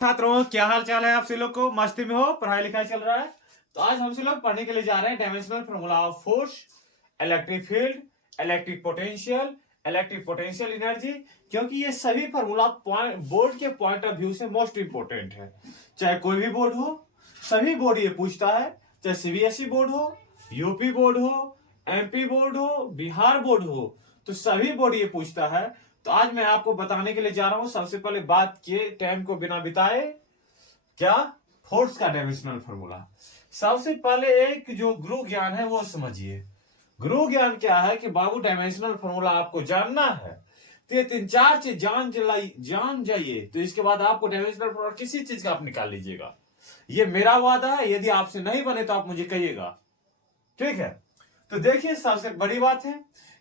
छात्रों, क्या हाल चाल है? आप सभी लोग को मस्ती में हो, पढ़ाई लिखाई चल रहा है। तो आज हम सभी लोग पढ़ने के लिए जा रहे हैं dimensional formula of force, electric field, electric potential energy, क्योंकि ये सभी फार्मूला बोर्ड के पॉइंट ऑफ व्यू से मोस्ट इंपोर्टेंट है। चाहे कोई भी बोर्ड हो, सभी बोर्ड ये पूछता है, चाहे सीबीएसई बोर्ड हो, यूपी बोर्ड हो, एमपी बोर्ड हो, बिहार बोर्ड हो, तो सभी बोर्ड ये पूछता है। तो आज मैं आपको बताने के लिए जा रहा हूं, सबसे पहले बात किए टाइम को बिना बिताए, क्या फोर्स का डायमेंशनल फार्मूला। सबसे पहले एक जो गुरु ज्ञान है वो समझिए। गुरु ज्ञान क्या है कि बाबू डायमेंशनल फार्मूला आपको जानना है, तो ये 3-4 चीज जान जाइए, तो इसके बाद आपको डायमेंशनल फार्मूला किसी चीज का आप निकाल लीजिएगा। ये मेरा वादा है, यदि आपसे नहीं बने तो आप मुझे कहिएगा, ठीक है। तो देखिए, सबसे बड़ी बात है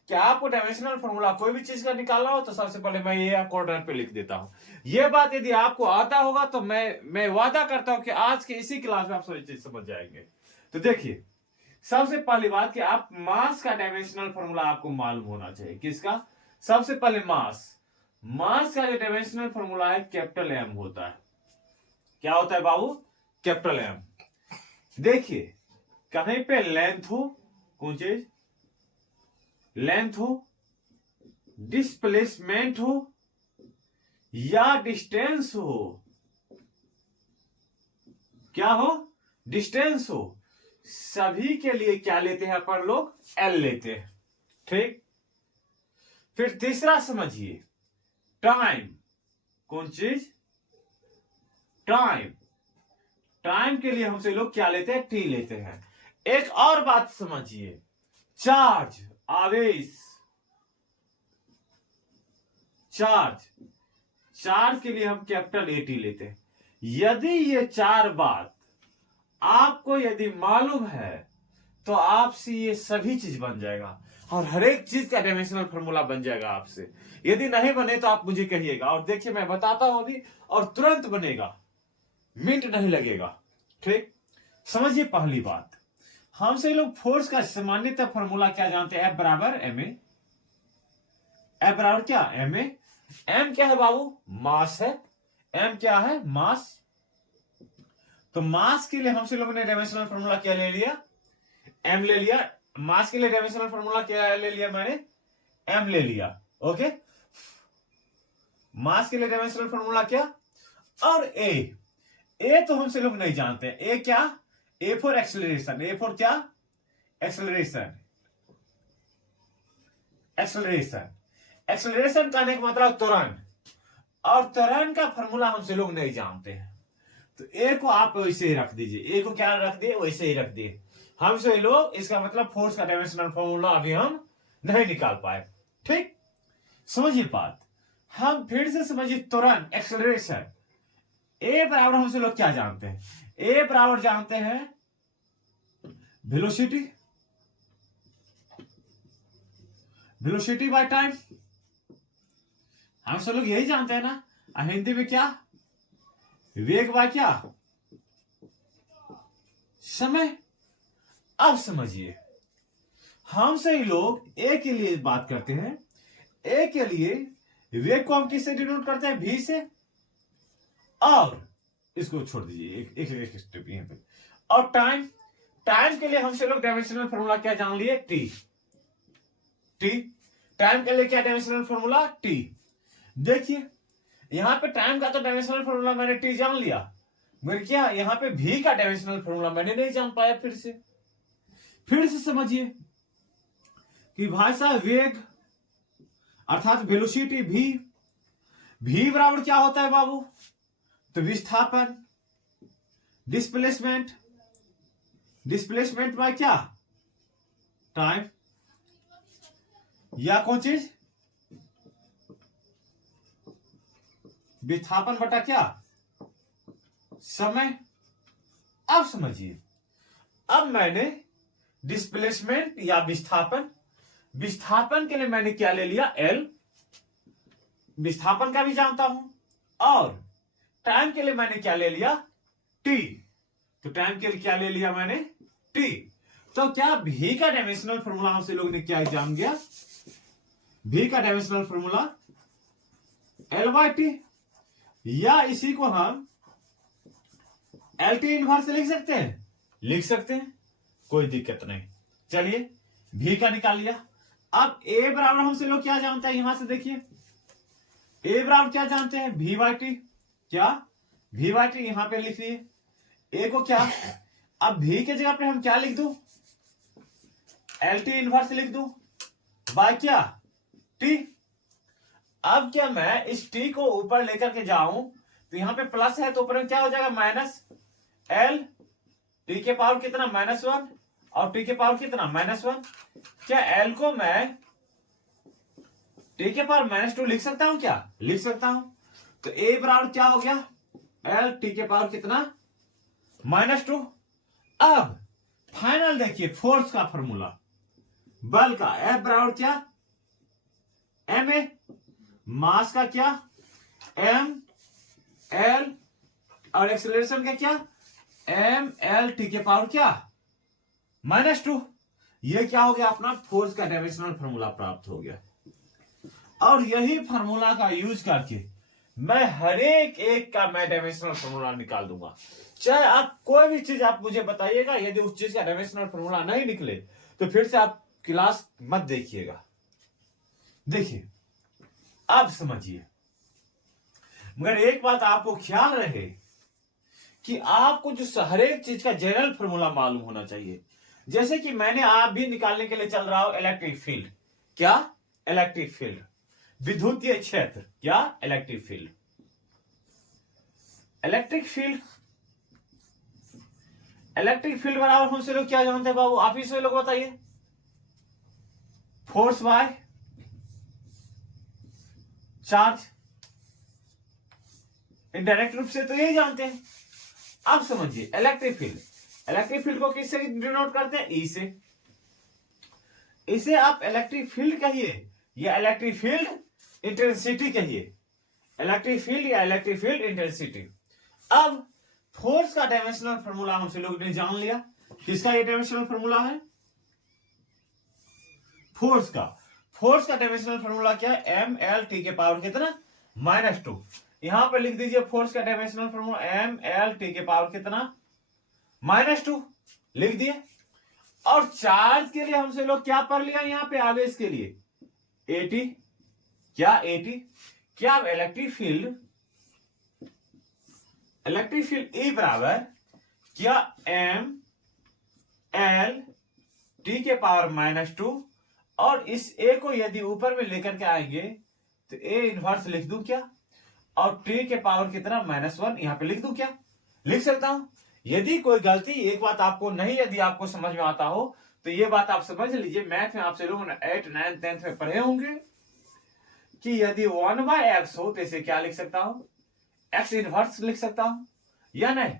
कि आपको डायमेंशनल फार्मूला कोई भी चीज का निकालना हो तो सबसे पहले मैं ये कॉर्नर पे लिख देता हूं। ये बात यदि आपको आता होगा तो मैं वादा करता हूं कि आज के इसी क्लास में आप सभी चीज समझ जाएंगे। तो देखिए, सबसे पहली बात कि आप मास का डायमेंशनल फार्मूला आपको मालूम होना चाहिए। किसका? सबसे पहले मास का जो डायमेंशनल फार्मूला है कैपिटल एम होता है। क्या होता है बाबू? Capital M. देखिए, कहीं पे लेंथ हो, कौन चीज? लेंथ हो, डिस्प्लेसमेंट हो या डिस्टेंस हो, क्या हो? डिस्टेंस हो, सभी के लिए क्या लेते हैं अपन लोग? एल लेते हैं, ठीक। फिर तीसरा समझिए, टाइम। कौन चीज? टाइम। टाइम के लिए हमसे लोग क्या लेते हैं? टी लेते हैं। एक और बात समझिए, चार्ज, आवेश। चार्ज के लिए हम कैपिटल एटी लेते हैं। यदि ये चार बात आपको यदि मालूम है तो आपसे ये सभी चीज बन जाएगा और हर एक चीज का डायमेंशनल फार्मूला बन जाएगा आपसे। यदि नहीं बने तो आप मुझे कहिएगा, और देखिए मैं बताता हूं अभी, और तुरंत बनेगा, मिनट नहीं लगेगा, ठीक। समझिए, पहली बात, हमसे लोग फोर्स का सामान्यतः फार्मूला क्या जानते हैं? F बराबर एम ए। F बराबर क्या? M A. एम क्या है बाबू? मास है। एम क्या है? मास। तो मास के लिए हमसे लोगों ने डायमेंशनल फार्मूला क्या ले लिया? एम ले लिया। मास के लिए डायमेंशनल फार्मूला क्या ले लिया मैंने? एम ले लिया, ओके। मास के लिए डायमेंशनल फार्मूला क्या? और ए तो हमसे लोग नहीं जानते। ए क्या? A for acceleration. A for क्या? एक्सेलरेशन। एक्सेलरेशन का मतलब त्वरण, और त्वरण का फार्मूला हमसे लोग नहीं जानते हैं। तो ए को आप वैसे ही रख दीजिए। ए को क्या रख दिए? वैसे ही रख दिए। हमसे लोग इसका मतलब फोर्स का डायमेंशनल फार्मूला अभी हम नहीं निकाल पाए, ठीक। समझिए बात, हम फिर से समझिए, त्वरण, एक्सेलरेशन। ए बराबर हमसे लोग क्या जानते हैं? ए बराबर जानते हैं वेलोसिटी, वेलोसिटी बाय टाइम। हम सब लोग यही जानते हैं ना। हिंदी में क्या? वेग बाय क्या? समय। अब समझिए, हम सही लोग ए के लिए बात करते हैं। ए के लिए वेग को हम किससे डिनोट करते हैं? भी से। और इसको छोड़ दीजिए, एक स्टेप यहां पे। और टाइम के लिए हमसे लोग डायमेंशनल फार्मूला क्या जान लिए? टी। टाइम के लिए क्या डायमेंशनल फार्मूला? टी। देखिए, यहां पे टाइम का तो डायमेंशनल फार्मूला मैंने टी जान लिया, मगर क्या यहां पे भी का डायमेंशनल फार्मूला मैंने नहीं जान पाया। फिर से समझिए कि भाई साहब, वेग अर्थात वेलोसिटी भी बराबर क्या होता है बाबू? तो विस्थापन, डिस्प्लेसमेंट बाय क्या? टाइम। या कौन चीज? विस्थापन बटा क्या? समय। अब समझिए, अब मैंने डिस्प्लेसमेंट या विस्थापन के लिए मैंने क्या ले लिया? एल। विस्थापन का भी जानता हूं। और टाइम के लिए मैंने क्या ले लिया? टी। तो टाइम के लिए क्या ले लिया मैंने? टी। तो क्या भी का डायमेंशनल फार्मूला हमसे लोग ने क्या जान गया? भी का dimensional formula L by T, या इसी को हम LT इनवर्स लिख सकते हैं, लिख सकते हैं, कोई दिक्कत नहीं। चलिए भी का निकाल लिया। अब ए बराबर हमसे लोग क्या जानते हैं, यहां से देखिए ए बराबर क्या जानते हैं, भी बाई टी। क्या भी बाई टी यहां पे लिख लिए ए को क्या, अब भी के जगह पे हम क्या लिख दूं, LT इनवर्स लिख दूं बाय क्या टी। अब क्या मैं इस टी को ऊपर लेकर के जाऊं तो यहां पे प्लस है तो ऊपर में क्या हो जाएगा माइनस एल टी के पावर कितना -1 और टी के पावर कितना -1। क्या एल को मैं टी के पावर -2 लिख सकता हूं, क्या लिख सकता हूं। तो ए बराबर क्या हो गया, एल टी के पावर कितना -2। अब फाइनल देखिए फोर्स का फॉर्मूला, बल का एफ बराबर क्या एम ए, मास का क्या एम एल और एक्सेलरेशन का क्या एम एल टी के पावर क्या -2। ये क्या हो गया, अपना फोर्स का डायमेंशनल फॉर्मूला प्राप्त हो गया। और यही फॉर्मूला का यूज करके मैं हर एक का मैं डायमेंशनल फॉर्मूला निकाल दूंगा। चाहे आप कोई भी चीज आप मुझे बताइएगा, यदि उस चीज का डायमेंशनल फॉर्मूला नहीं निकले तो फिर से आप क्लास मत देखिएगा। देखिए अब समझिए, मगर एक बात आपको ख्याल रहे कि आपको जो हर एक चीज का जनरल फॉर्मूला मालूम होना चाहिए। जैसे कि मैंने आप भी निकालने के लिए चल रहा हूं इलेक्ट्रिक फील्ड, क्या इलेक्ट्रिक फील्ड, विद्युतीय क्षेत्र, क्या electric field, electric field, electric field बराबर हमसे लोग क्या जानते हैं बाबू, आप ही से लोग बताइए, फोर्स बाय चार्ज। इनडायरेक्ट रूप से तो यही जानते हैं। अब समझिए इलेक्ट्रिक फील्ड, इलेक्ट्रिक फील्ड को किससे डिनोट करते हैं, ई से। इसे आप इलेक्ट्रिक फील्ड कहिए या इलेक्ट्रिक फील्ड इंटेंसिटी कहिए, इलेक्ट्रिक फील्ड या इलेक्ट्रिक फील्ड इंटेंसिटी। अब फोर्स का डायमेंशनल फॉर्मूला हमसे लोग ने जान लिया। किसका ये डायमेंशनल फॉर्मूला है, फोर्स का। फोर्स का डायमेंशनल फॉर्मूला क्या है, एम एल टी के पावर कितना -2। यहां पर लिख दीजिए फोर्स का dimensional formula M L T के पावर कितना -2 लिख दिए। और चार्ज के लिए हमसे लोग क्या पढ़ लिया, यहां पे आवेश के लिए एटी, क्या एटी। क्या electric field, electric field E बराबर क्या एम एल टी के पावर -2। और इस ए को यदि ऊपर में लेकर के आएंगे तो ए इनवर्स लिख दूं क्या, और टी के पावर कितना -1 यहां पे लिख दूं क्या, लिख सकता हूं। यदि कोई गलती, एक बात आपको नहीं यदि आपको समझ में आता हो तो ये बात आप समझ लीजिए, मैथ में आपसे लोगों ने 8, 9, 10 में पढ़े होंगे कि यदि 1/x हो तो इसे क्या लिख सकता हूं, x इनवर्स लिख सकता हूं या नहीं।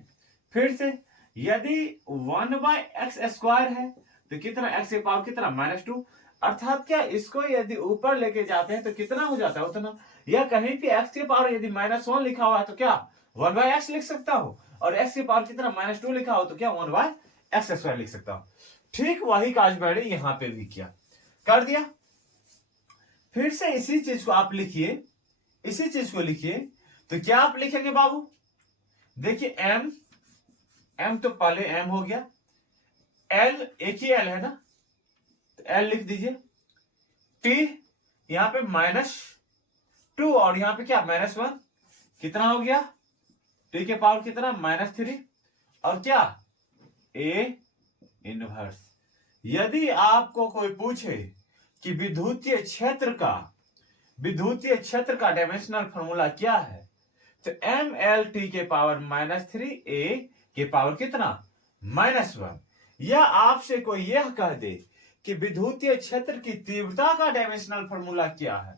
फिर से यदि 1/x² है तो कितना, x के पावर कितना -2। अर्थात क्या इसको यदि ऊपर लेके जाते हैं तो कितना हो जाता है उतना, या कहीं पे x के पावर यदि -1 लिखा हुआ है तो क्या 1/x लिख सकता हूं, और x के पावर कितना -2 लिखा हो तो क्या 1/x² लिख सकता हूं। ठीक वही काज मैंने यहां पे भी किया, कर दिया। फिर से इसी चीज को आप लिखिए, इसी चीज को लिखिए तो क्या आप लिखेंगे बाबू, देखिए m, m तो पहले m हो गया, l एक ही l है ना, एल लिख दीजिए, टी यहां पे -2 और यहां पे क्या -1, कितना हो गया टी के पावर कितना -3, और क्या ए इनवर्स। यदि आपको कोई पूछे कि विद्युतीय क्षेत्र का डायमेंशनल फॉर्मूला क्या है तो एम एल टी के पावर -3 ए के पावर कितना -1। या आपसे कोई यह कह दे कि विद्युतीय क्षेत्र की तीव्रता का डायमेंशनल फॉर्मूला क्या है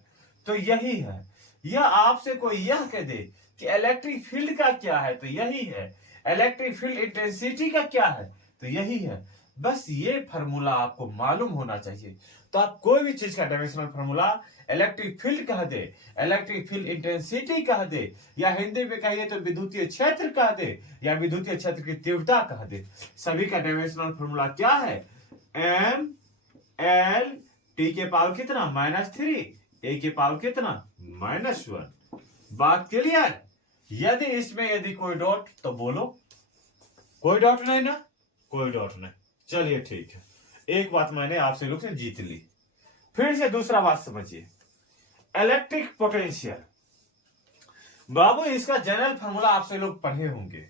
तो यही है। या आपसे कोई यह कह दे कि इलेक्ट्रिक फील्ड का क्या है तो यही है, इलेक्ट्रिक फील्ड इंटेंसिटी का क्या है तो यही है। बस ये फॉर्मूला आपको मालूम होना चाहिए। तो आप कोई भी चीज का डायमेंशनल फॉर्मूला इलेक्ट्रिक फील्ड कह दे, इलेक्ट्रिक फील्ड इंटेंसिटी कह दे, या हिंदी में कहिए तो विद्युतीय क्षेत्र कह दे, या विद्युतीय क्षेत्र की तीव्रता कह दे, सभी का डायमेंशनल फॉर्मूला क्या है, एम एल टी के पावर कितना -3 ए के पावर कितना -1। बात क्लियर। यदि इसमें यदि कोई डॉट तो बोलो, कोई डाउट नहीं ना, कोई डाउट नहीं। चलिए ठीक है, एक बात मैंने आपसे लोग से जीत ली। फिर से दूसरा बात समझिए, इलेक्ट्रिक पोटेंशियल। बाबू इसका जनरल फॉर्मूला आपसे लोग पढ़े होंगे,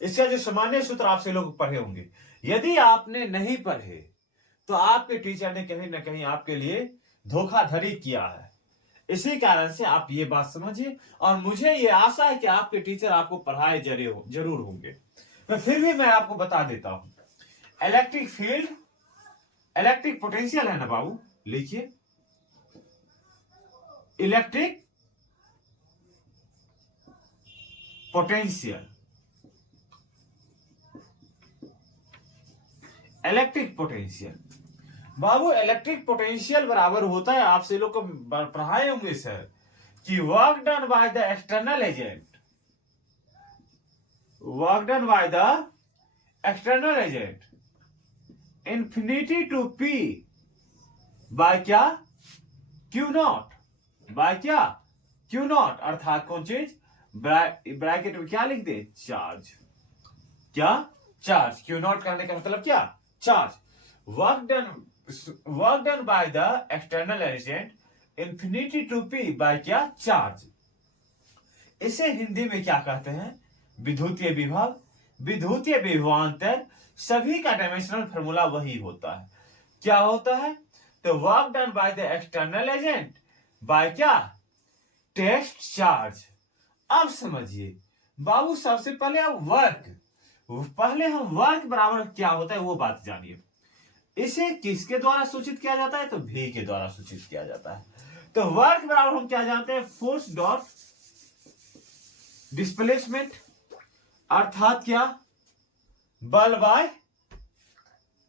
इसका जो सामान्य सूत्र आपसे लोग पढ़े होंगे। यदि आपने नहीं पढ़े तो आपके टीचर ने कहीं ना कहीं आपके लिए धोखाधड़ी किया है। इसी कारण से आप ये बात समझिए, और मुझे ये आशा है कि आपके टीचर आपको पढ़ाए जरूर होंगे। तो फिर भी मैं आपको बता देता हूं, इलेक्ट्रिक फील्ड, इलेक्ट्रिक पोटेंशियल है ना बाबू, लिखिए इलेक्ट्रिक पोटेंशियल। इलेक्ट्रिक पोटेंशियल बाबू, इलेक्ट्रिक पोटेंशियल बराबर होता है, आपसे लोग को पढ़ाए होंगे सर, कि work done by the external agent, work done by the external agent infinity to P by क्या, क्यू नॉट, बाय क्या, क्यू नॉट। अर्थात कौन चीज, ब्रैकेट में क्या लिख दे, चार्ज, क्या, चार्ज। क्यू नॉट करने का मतलब क्या, charge. Work done by the external agent infinity to P by क्या, चार्ज। इसे हिंदी में क्या कहते हैं, विद्युतीय विभव, विद्युतीय विभवांतर। सभी का डायमेंशनल फॉर्मूला वही होता है, क्या होता है, तो work done by the external agent by क्या, टेस्ट चार्ज। अब समझिए बाबू, सबसे पहले आप वर्क, पहले हम वर्क बराबर क्या होता है वो बात जानिए। इसे किसके द्वारा सूचित किया जाता है, तो V के द्वारा सूचित किया जाता है। तो वर्क बराबर हम क्या जानते हैं, फोर्स डॉट डिस्प्लेसमेंट, अर्थात क्या, बल बाय,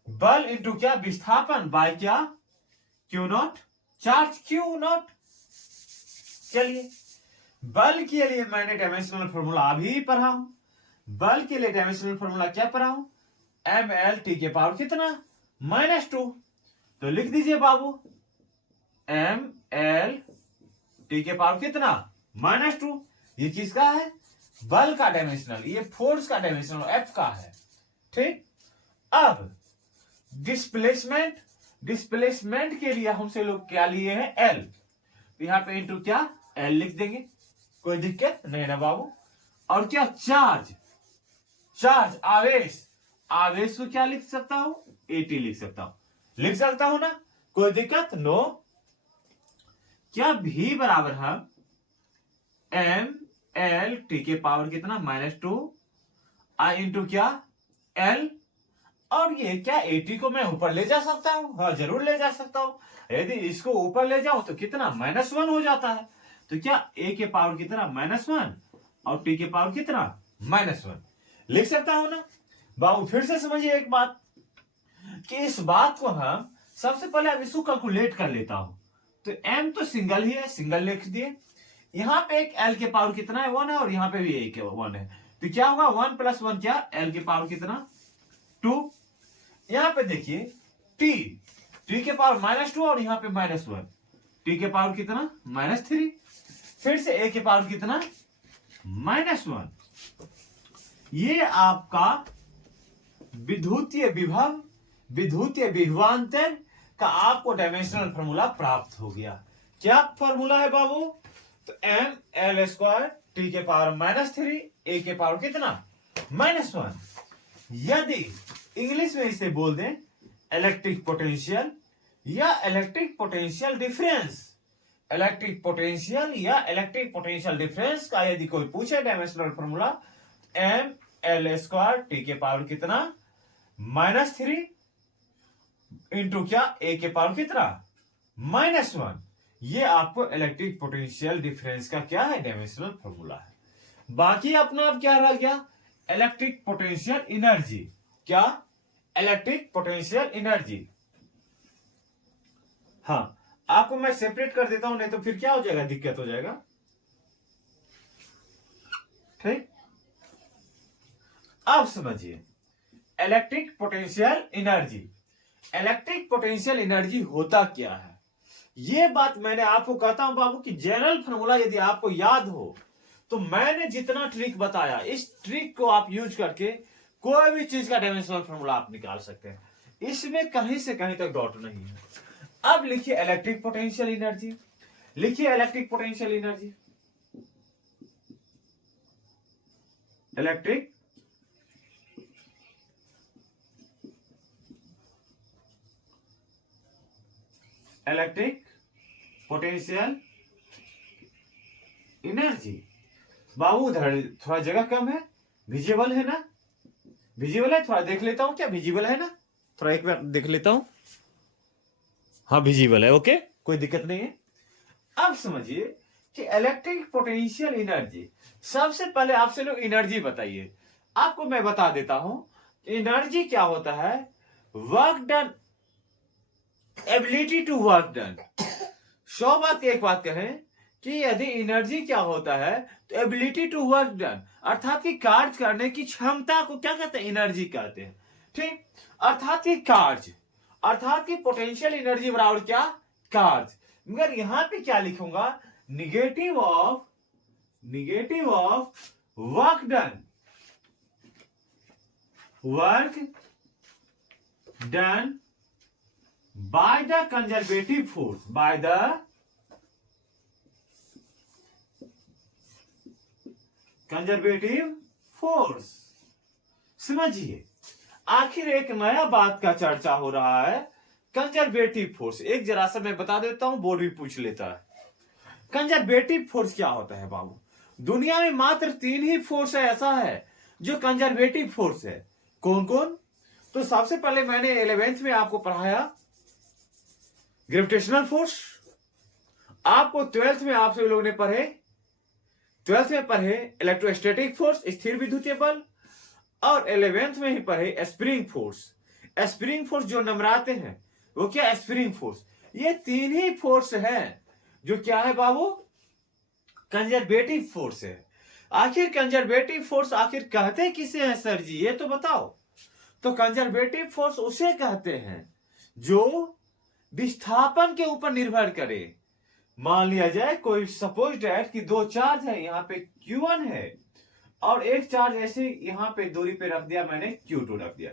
बल इंटू क्या, विस्थापन बाय क्या, Q not, charge Q not. चलिए, बल के लिए मैंने डायमेंशनल फॉर्मूला अभी पढ़ा हूं, बल के लिए डायमेंशनल फॉर्मूला क्या पढ़ा हूं, ml के पावर कितना, -2। तो लिख दीजिए बाबू, ml के पावर कितना, -2। ये किसका है, बल का डायमेंशनल, ये फोर्स का डायमेंशनल F का है, ठीक। अब डिस्प्लेसमेंट, डिस्प्लेसमेंट के लिए हमसे लोग क्या लिए हैं, L, तो यहां पे इंटू क्या, L लिख देंगे, कोई दिक्कत नहीं ना बाबू। और क्या, चार्ज, चार्ज आवेश, आवेश को क्या लिख सकता हूं, AT लिख सकता हूं, लिख सकता हूं ना, कोई दिक्कत नो। क्या V बराबर हम ml के पावर कितना, -2 I इंटू क्या, L। और ये क्या, AT को मैं ऊपर ले जा सकता हूं, हाँ जरूर ले जा सकता हूं। यदि इसको ऊपर ले जाऊं तो कितना, -1 हो जाता है। तो क्या, A के पावर कितना, -1 और T के पावर कितना, -1, लिख सकता हूं ना बाबू। फिर से समझिए एक बात, कि इस बात को हम सबसे पहले अब इसको कैलकुलेट कर लेता हूं। तो M तो सिंगल ही है, सिंगल लिख दिए। यहां पे एक L के पावर कितना है, 1 है, और यहां पे भी एक 1 है। तो क्या होगा, 1 + 1 क्या, L के पावर कितना, 2। यहां पे देखिए T के पावर -2 और यहां पे -1, T के पावर कितना, -3। फिर से A के पावर कितना, -1। ये आपका विद्युतीय विभव, विद्युतीय विभवांतर का आपको डायमेंशनल फॉर्मूला प्राप्त हो गया। क्या फॉर्मूला है बाबू, तो ml² T के पावर -3, A के पावर कितना, -1। यदि इंग्लिश में इसे बोल दें इलेक्ट्रिक पोटेंशियल या electric potential difference, electric potential या इलेक्ट्रिक पोटेंशियल डिफरेंस का यदि कोई पूछे डायमेंशनल फॉर्मूला, ml² T के पावर कितना, -3 इंटू क्या, A के पावर कितना, -1। ये आपको इलेक्ट्रिक पोटेंशियल डिफरेंस का क्या है, डायमेंशनल फॉर्मूला है। बाकी अपना अब क्या रह गया, इलेक्ट्रिक पोटेंशियल एनर्जी। क्या, इलेक्ट्रिक पोटेंशियल एनर्जी। हाँ, आपको मैं सेपरेट कर देता हूं, नहीं तो फिर क्या हो जाएगा, दिक्कत हो जाएगा, ठीक। अब समझिए electric potential energy, electric potential energy होता क्या है। ये बात मैंने आपको कहता हूं बाबू कि जनरल फॉर्मूला यदि आपको याद हो तो मैंने जितना ट्रिक बताया, इस ट्रिक को आप यूज करके कोई भी चीज का डायमेंशनल फॉर्मूला आप निकाल सकते हैं, इसमें कहीं से कहीं तक डाउट नहीं है। अब लिखिए इलेक्ट्रिक पोटेंशियल एनर्जी, लिखिए electric potential energy, electric electric potential energy. बाबू उधर थोड़ा जगह कम है, विजिबल है ना, विजिबल है, थोड़ा देख लेता हूं, क्या विजिबल है ना, थोड़ा एक बार देख लेता हूं, हाँ विजिबल है, ओके कोई दिक्कत नहीं है। अब समझिए कि इलेक्ट्रिक पोटेंशियल एनर्जी, सबसे पहले आपसे लोग एनर्जी बताइए, आपको मैं बता देता हूं एनर्जी क्या होता है, work done, ability to work done. 100 बात एक बात कहें कि यदि एनर्जी क्या होता है तो एबिलिटी टू वर्क डन, अर्थात कि कार्य करने की क्षमता को क्या कहते हैं, एनर्जी कहते हैं, ठीक। अर्थात कि कार्य, अर्थात कि पोटेंशियल एनर्जी बराबर क्या, कार्य। मगर यहां पे क्या लिखूंगा, negative of work done, work done by the conservative force, by the conservative force. समझिए, आखिर एक नया बात का चर्चा हो रहा है, कंजर्वेटिव फोर्स। एक जरा सा मैं बता देता हूं, बोर्ड भी पूछ लेता है, कंजर्वेटिव फोर्स क्या होता है बाबू। दुनिया में मात्र 3 ही फोर्स है ऐसा है जो कंजर्वेटिव फोर्स है। कौन कौन? तो सबसे पहले मैंने 11th में आपको पढ़ाया ग्रेविटेशनल फोर्स, आपको 12th में आपसे लोगों ने पढ़े, 12th में पढ़े इलेक्ट्रोस्टैटिक फोर्स, स्थिर विद्युतीय बल, और 11th में ही पढ़े स्प्रिंग फोर्स। स्प्रिंग फोर्स जो नमराते हैं वो क्या, स्प्रिंग फोर्स। ये 3 ही फोर्स है जो क्या है बाबू, कंजर्वेटिव फोर्स है। आखिर कंजर्वेटिव फोर्स आखिर कहते किसे हैं सर जी, ये तो बताओ। तो कंजर्वेटिव फोर्स उसे कहते हैं जो विस्थापन के ऊपर निर्भर करे। मान लिया जाए कोई सपोज डेट कि 2 चार्ज है, यहाँ पे Q1 है और एक चार्ज ऐसे यहां पे दूरी पे रख दिया मैंने, Q2 रख दिया,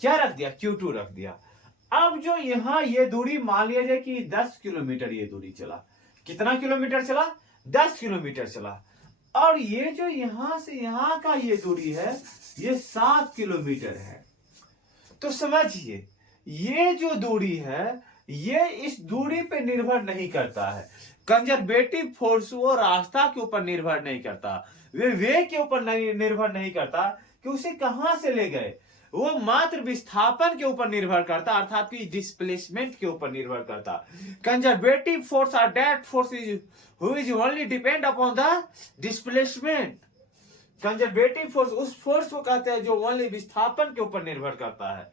क्या रख दिया, Q2 रख दिया। अब जो यहां ये दूरी मान लिया जाए कि 10 किलोमीटर ये दूरी चला, कितना किलोमीटर चला, 10 किलोमीटर चला, और ये जो यहां से यहां का ये दूरी है ये 7 किलोमीटर है। तो समझिए ये जो दूरी है ये इस दूरी पे निर्भर नहीं करता है, कंजर्वेटिव फोर्स वो रास्ता के ऊपर निर्भर नहीं करता, वे वे के ऊपर निर्भर नहीं करता कि उसे कहां से ले गए, वो मात्र विस्थापन के ऊपर निर्भर करता, अर्थात कि डिस्प्लेसमेंट के ऊपर निर्भर करता। Conservative force are that force who is only depend upon the displacement. Conservative force उस फोर्स को कहते हैं जो ओनली विस्थापन के ऊपर निर्भर करता है।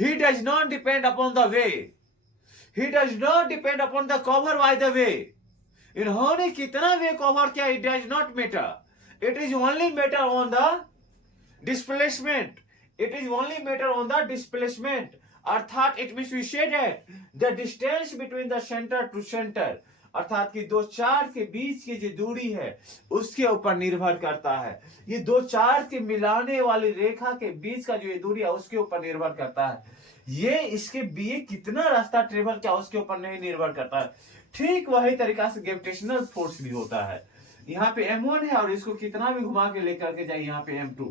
He does not depend upon the way, he does not depend upon the cover by the way. इन्होंने कितना वे कवर किया, it does not matter, it is only matter on the displacement, it is only matter on the displacement, अर्थात it means we say that the distance between the center to center, अर्थात कि 2 charge के बीच की जो दूरी है उसके ऊपर निर्भर करता है। ये 2 चार्ज के मिलाने वाली रेखा के बीच का जो ये दूरी है उसके ऊपर निर्भर करता है। ये इसके बीच कितना रास्ता ट्रेवल किया उसके ऊपर नहीं निर्भर करता है। ठीक वही तरीका से ग्रेविटेशनल फोर्स भी होता है। यहाँ पे M1 है और इसको कितना भी घुमा के लेकर के जाए यहाँ पे M2,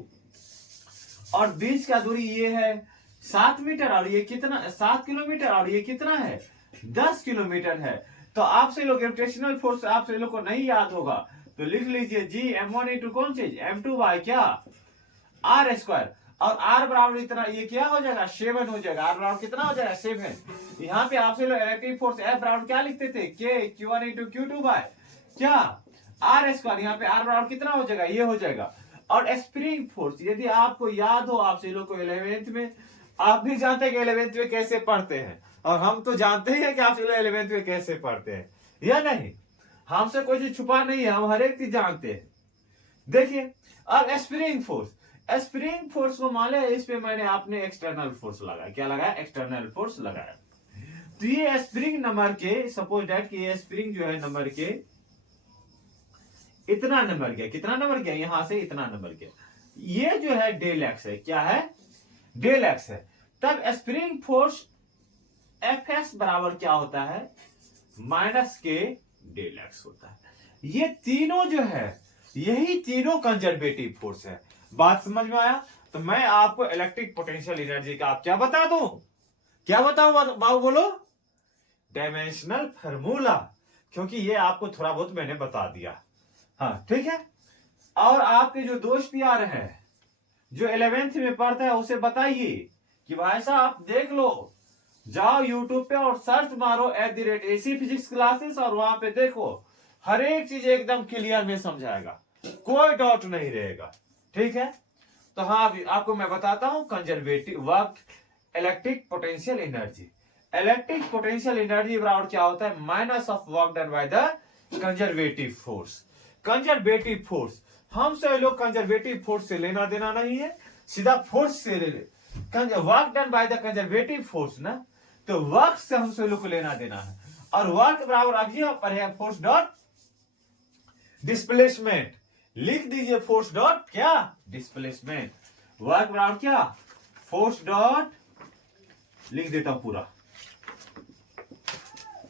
और बीच का दूरी ये है 7 मीटर और ये कितना 7 किलोमीटर और ये कितना है 10 किलोमीटर है। तो आपसे लोग ग्रेविटेशनल फोर्स आपसे लोग को नहीं याद होगा तो लिख लीजिए जी M1 इंटू कौन चीज M2 बाय क्या R स्क्वायर, और R बराबर इतना ये क्या हो जाएगा 7 हो जाएगा, R बराबर कितना हो जाएगा 7। यहाँ पे आपसे लोग इलेक्ट्रिक फोर्स F बराबर क्या लिखते थे K Q1 into Q2 by क्या R स्क्वायर, यहाँ पे R बराबर कितना हो जाएगा ये हो जाएगा। और स्प्रिंग फोर्स यदि आपको याद हो, आपसे लोग को 11th में आप भी जानते हैं कि 11th में कैसे पढ़ते हैं, और हम तो जानते ही हैं कि आप 11th में कैसे पढ़ते हैं या नहीं, हमसे कोई चीज छुपा नहीं है, हम हर एक चीज जानते हैं। देखिए अब स्प्रिंग फोर्स, स्प्रिंग फोर्स को मान लिया इस पे मैंने आपने एक्सटर्नल फोर्स लगाया, क्या लगाया एक्सटर्नल फोर्स लगाया। तो ये स्प्रिंग नंबर के सपोज दैट कि ये स्प्रिंग जो है नंबर के इतना नंबर गया, कितना नंबर गया यहां से इतना नंबर गया, ये जो है डेल एक्स है, क्या है, डेल एक्स है। तब स्प्रिंग फोर्स एफ एस बराबर क्या होता है, माइनस के डेल एक्स होता है। ये तीनों जो है, यही तीनों कंजर्वेटिव फोर्स है। बात समझ में आया? तो मैं आपको इलेक्ट्रिक पोटेंशियल एनर्जी का आप क्या बता दूं, क्या बताऊं बाबू बोलो, डायमेंशनल फार्मूला, क्योंकि ये आपको थोड़ा बहुत मैंने बता दिया। हाँ ठीक है। और आपके जो दोस्त यार है जो 11th में पढ़ता है उसे बताइए कि भाई साहब आप देख लो, जाओ यूट्यूब पे और सर्च मारो @AC फिजिक्स क्लासेस, और वहां पे देखो हर एक चीज एकदम क्लियर में समझाएगा, कोई डाउट नहीं रहेगा। ठीक है। तो हाँ आपको मैं बताता हूं conservative work electric potential energy. Electric potential energy बराबर क्या होता है, minus of work done by the conservative force. Conservative force, हम सब लोग कंजर्वेटिव फोर्स से लेना देना नहीं है, सीधा फोर्स से ले work done by the conservative force ना, तो वर्क से हम सब लोग को लेना देना है। और वर्क बराबर अब ये पर है फोर्स डॉट डिस्प्लेसमेंट, लिख दीजिए फोर्स डॉट क्या, डिस्प्लेसमेंट। वर्क बराबर क्या, फोर्स डॉट, लिख देता हूं पूरा,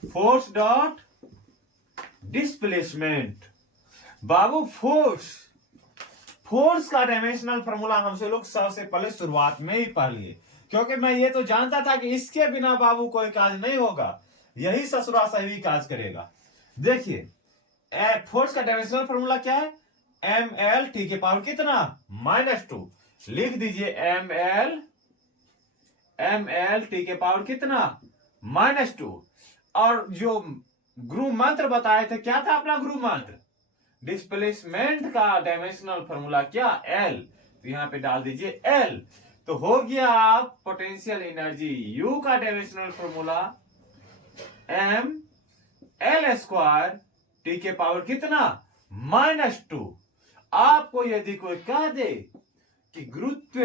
फोर्स डॉट डिस्प्लेसमेंट। बाबू फोर्स का डायमेंशनल फार्मूला हमसे लोग सबसे पहले शुरुआत में ही पढ़ लिए, क्योंकि मैं ये तो जानता था कि इसके बिना बाबू कोई काज नहीं होगा, यही ससुरा सही काज करेगा। देखिए फोर्स का डायमेंशनल फार्मूला क्या है, ml t के पावर कितना, -2, लिख दीजिए ml t के पावर कितना, -2। और जो गुरु मंत्र बताए थे, क्या था अपना गुरु मंत्र, डिस्प्लेसमेंट का डायमेंशनल फार्मूला क्या, L, तो यहां पे डाल दीजिए L। तो हो गया आप पोटेंशियल एनर्जी U का डायमेंशनल फार्मूला ml² t के पावर कितना, -2। आपको यदि कोई कह दे कि गुरुत्व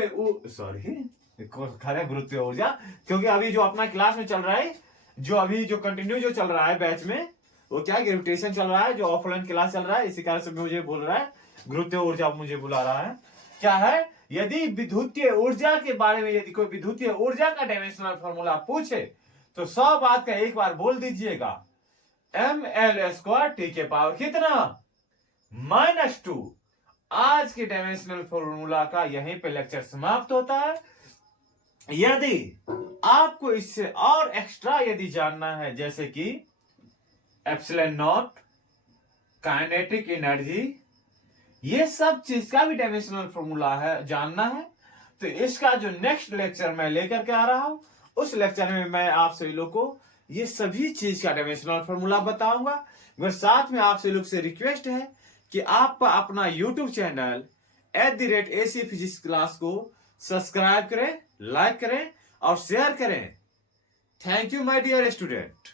ऊर्जा, क्योंकि अभी जो अपना क्लास में चल रहा है, जो अभी जो कंटिन्यू जो चल रहा है बैच में, वो क्या ग्रेविटेशन चल रहा है, जो ऑफलाइन क्लास चल रहा है, इसी कारण से मुझे बोल रहा है गुरुत्व ऊर्जा, मुझे बुला रहा है। क्या है, यदि विद्युतीय ऊर्जा के बारे में यदि कोई विद्युतीय ऊर्जा का डायमेंशनल फार्मूला पूछे तो 100 बात का एक बार बोल दीजिएगा, ml² t के पावर कितना, -2। आज के डायमेंशनल फार्मूला का यहीं पे लेक्चर समाप्त होता है। यदि आपको इससे और एक्स्ट्रा यदि जानना है, जैसे कि एप्सिलॉन नॉट, काइनेटिक एनर्जी, ये सब चीज का भी डायमेंशनल फार्मूला है, जानना है, तो इसका जो नेक्स्ट लेक्चर मैं लेकर के आ रहा हूं, उस लेक्चर में मैं आप सभी लोग को ये सभी चीज का डायमेंशनल फार्मूला बताऊंगा। मगर साथ में आप सभी लोग से रिक्वेस्ट है कि आप अपना YouTube channel @AC physics class को सब्सक्राइब करें, लाइक करें और शेयर करें। Thank you my dear student.